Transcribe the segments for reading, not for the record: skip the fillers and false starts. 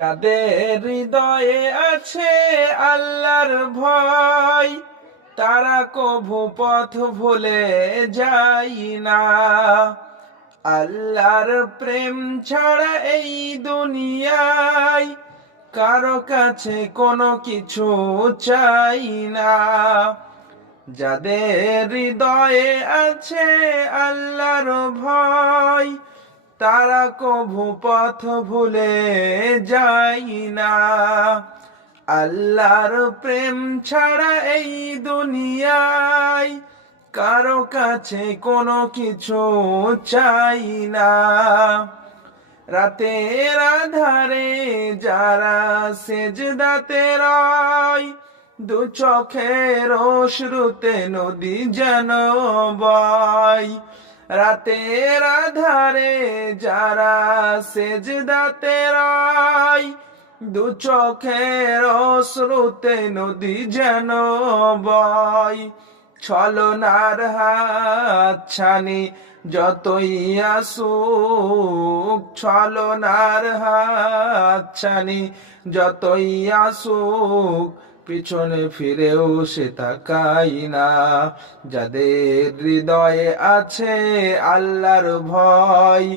যাদের হৃদয়ে আছে আল্লাহর ভয়, তারা কভু পথ ভুলে যায় না। আল্লাহর প্রেম ছাড়া এই দুনিয়ায় কারো কাছে কোনো কিছু চাই না। যাদের হৃদয়ে আছে আল্লাহর ভয়, তারা কভু পথ ভুলে যায় না। আল্লাহর প্রেম ছাড়া এই দুনিয়ায় কারো কাছে কোনো কিছু চাই না। রাতের আধারে যারা সেজদাতে রয়, দু চোখের অশ্রুতে নদী যেন বয়। রাতের আধারে যারা সেজদাতে রয়, দু চোখের অশ্রুতে নদী যেন বয়। ছলনার হাতছানি যতই আসুক, ছলনার হাতছানি যতই আসুক, পিছনে ফিরেও সে তাকাই না। যাদের হৃদয়ে আছে আল্লাহর ভয়,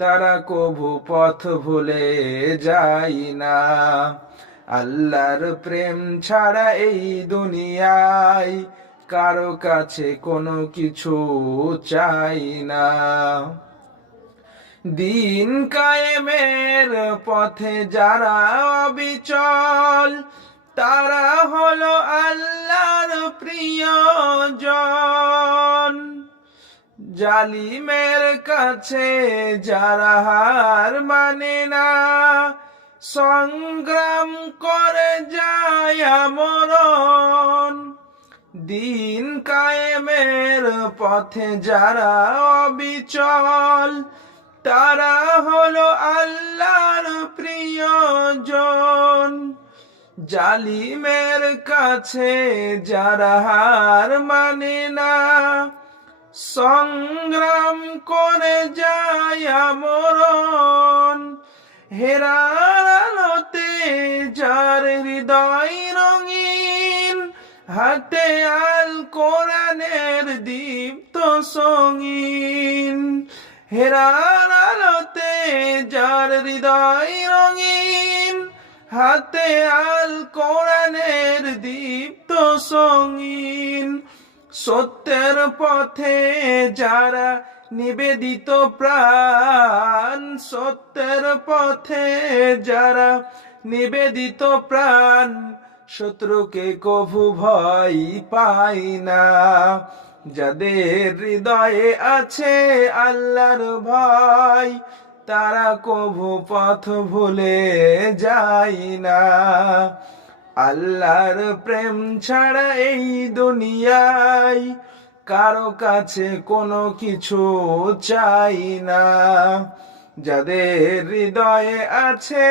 তারা কভু পথ ভুলে যায় না। আল্লাহর প্রেম ছাড়া এই দুনিয়ায় কারো কাছে কোনো কিছু চাই না। দিন কায়েমের পথে যারা অবিচল, তারা হলো আল্লাহর প্রিয়জন। জালিমের কাছে যারা হার মানে না, সংগ্রাম করে যায় আমরণ। দিন কায়েমের পথে যারা অবিচল, তারা হলো আল্লাহর প্রিয়জন। জালিমের কাছে যারা হার মানে না, সংগ্রাম করে যায় আমরণ। হেরার আলোতে যার হৃদয় রঙিন, হাতে আল কোরআনের দীপ্ত সঙ্গীন। হেরার আলোতে যার হৃদয় রঙিন, হাতে আল কোরআনের দীপ্ত সঙ্গীন। সত্যের পথে যারা নিবেদিত প্রাণ, সত্যের পথে যারা নিবেদিত প্রাণ, শত্রুকে কভু ভয় পায় না। যাদের হৃদয়ে আছে আল্লাহর ভয়, তারা কভু পথ ভুলে যায় না। আল্লাহর প্রেম ছাড়া এই দুনিয়ায় কারো কাছে কোনো কিছু চাই না। যাদের হৃদয়ে আছে